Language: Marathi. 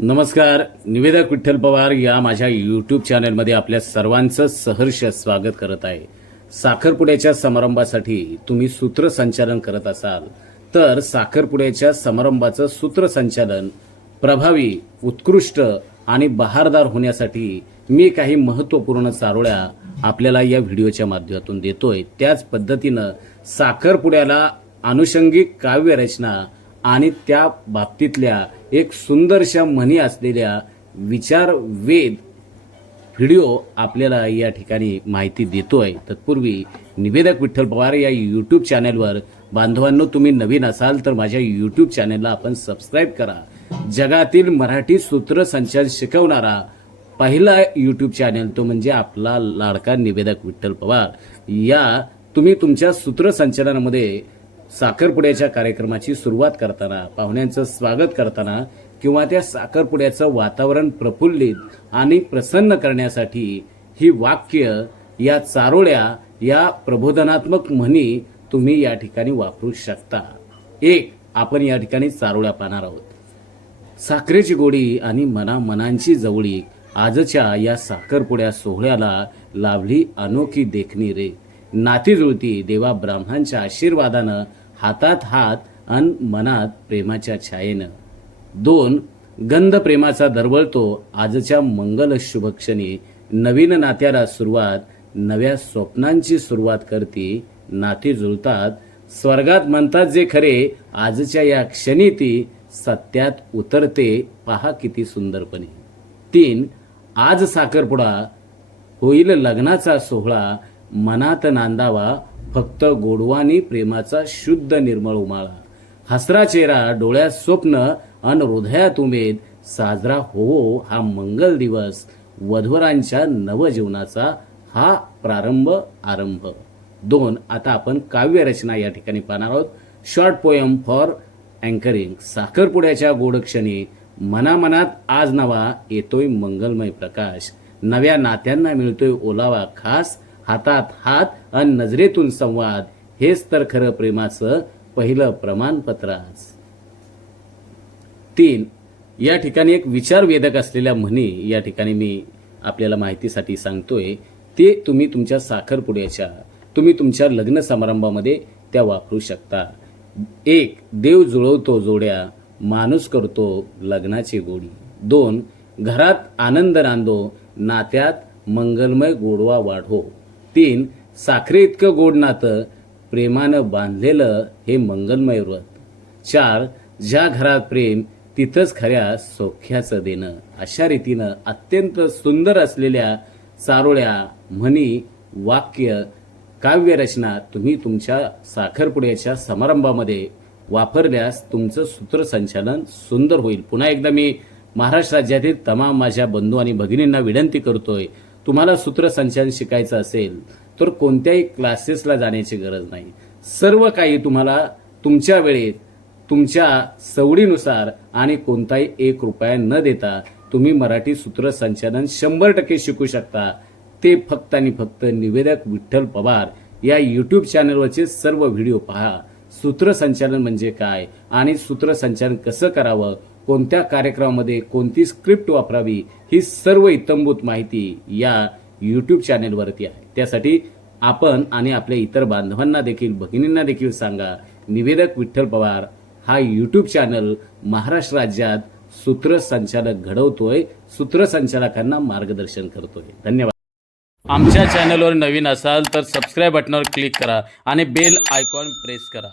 नमस्कार निवेदक विठ्ठल पवार या माझ्या यूट्यूब चॅनलमध्ये आपल्या सर्वांचं सहर्ष स्वागत करत आहे. साखरपुड्याच्या समारंभासाठी तुम्ही सूत्रसंचालन करत असाल तर साखरपुड्याच्या समारंभाचं सूत्रसंचालन प्रभावी उत्कृष्ट आणि बहारदार होण्यासाठी मी काही महत्त्वपूर्ण चारोळ्या आपल्याला या व्हिडिओच्या माध्यमातून देतोय. त्याच पद्धतीनं साखरपुड्याला अनुषंगिक काव्यरचना आणि त्या बाबतीतल्या एक सुंदरशा म्हणी असलेल्या विचार वेद व्हिडिओ आपल्याला या ठिकाणी माहिती देतोय. तत्पूर्वी निवेदक विठ्ठल पवार या यूट्यूब चॅनलवर बांधवांनो तुम्ही नवीन असाल तर माझ्या यूट्यूब चॅनलला आपण सबस्क्राईब करा. जगातील मराठी सूत्रसंचार शिकवणारा पहिला यूट्यूब चॅनल तो म्हणजे आपला लाडका निवेदक विठ्ठल पवार. या तुम्ही तुमच्या सूत्रसंचालनामध्ये साखरपुड्याच्या कार्यक्रमाची सुरुवात करताना पाहुण्यांचं स्वागत करताना किंवा त्या साखरपुड्याचं वातावरण प्रफुल्लित आणि प्रसन्न करण्यासाठी ही वाक्य या चारोळ्या या प्रबोधनात्मक म्हणी तुम्ही या ठिकाणी वापरू शकता. एक आपण या ठिकाणी चारोळ्या पाहणार आहोत. साखरेची गोडी आणि मना मनांची जवळी आजच्या या साखरपुड्या सोहळ्याला लाभली अनोखी देखणी रे. नाती जुळती देवा ब्राह्मणांच्या आशीर्वादानं हातात हात अन मनात प्रेमाच्या छायेनं. दोन गंध प्रेमाचा दरवळतो आजच्या मंगल शुभक्षणी. नवीन नात्याला सुरुवात नव्या स्वप्नांची सुरुवात करती. नाती जुळतात. स्वर्गात म्हणतात जे खरे आजच्या या क्षणी ती सत्यात उतरते. पहा किती सुंदरपणे. तीन आज साखरपुडा होईल लग्नाचा सोहळा मनात नांदावा फक्त गोडवानी प्रेमाचा शुद्ध निर्मळ उमाळा. हसरा चेहरा डोळ्यात स्वप्न अन हृदयात उमेद साजरा होवो हा मंगल दिवस वधवरांच्या नवजीवनाचा हा प्रारंभ आरंभ. दोन आता आपण काव्यरचना या ठिकाणी पाहणार आहोत. शॉर्ट पोयम फॉर अँकरिंग साखरपुड्याच्या गोडक्षणी मनामनात आज नवा येतोय मंगलमय प्रकाश. नव्या नात्यांना मिळतोय ओलावा खास हातात हात अन नजरेतून संवाद. हेच तर खरं प्रेमाचं पहिलं प्रमाणपत्र आज. तीन या ठिकाणी एक विचारवेधक असलेल्या म्हणी या ठिकाणी मी आपल्याला माहितीसाठी सांगतोय ते तुम्ही तुमच्या साखरपुड्याच्या तुम्ही तुमच्या लग्न समारंभामध्ये त्या वापरू शकता. एक देव जुळवतो जोड्या माणूस करतो लग्नाची गोडी. दोन घरात आनंद नांदो नात्यात मंगलमय गोडवा वाढो. तीन साखरे इतकं गोड नातं प्रेमानं बांधलेलं हे मंगलमय व्रत. चार ज्या घरात प्रेम तिथंच खऱ्या सौख्याचं देणं. अशा रीतीनं अत्यंत सुंदर असलेल्या चारोळ्या म्हणी वाक्य काव्यरचना तुम्ही तुमच्या साखरपुड्याच्या समारंभामध्ये वापरल्यास तुमचं सूत्रसंचालन सुंदर होईल. पुन्हा एकदा मी महाराष्ट्र राज्यातील तमाम माझ्या बंधू आणि भगिनींना विनंती करतोय तुम्हाला सूत्रसंचालन शिकायचं असेल तर कोणत्याही क्लासेसला जाण्याची गरज नाही. सर्व काही तुम्हाला तुमच्या वेळेत तुमच्या सवडीनुसार आणि कोणताही एक रुपया न देता तुम्ही मराठी सूत्रसंचालन शंभर टक्के शिकू शकता. ते फक्त आणि फक्त निवेदक विठ्ठल पवार या यूट्यूब चॅनलवरचे सर्व व्हिडिओ पहा. सूत्रसंचालन म्हणजे काय आणि सूत्रसंचालन कसं करावं कोणत्या कार्यक्रमामध्ये कोणती स्क्रिप्ट वापरावी ही सर्व इत्तंभूत माहिती या यूट्यूब चॅनेलवरती आहे. त्यासाठी आपण आणि आपल्या इतर बांधवांना देखील भगिनींना देखील सांगा निवेदक विठ्ठल पवार हा यूट्यूब चॅनल महाराष्ट्र राज्यात सूत्रसंचालक घडवतोय सूत्रसंचालकांना मार्गदर्शन करतोय. धन्यवाद. आमच्या चॅनलवर नवीन असाल तर सबस्क्राईब बटनावर क्लिक करा आणि बेल आयकॉन प्रेस करा.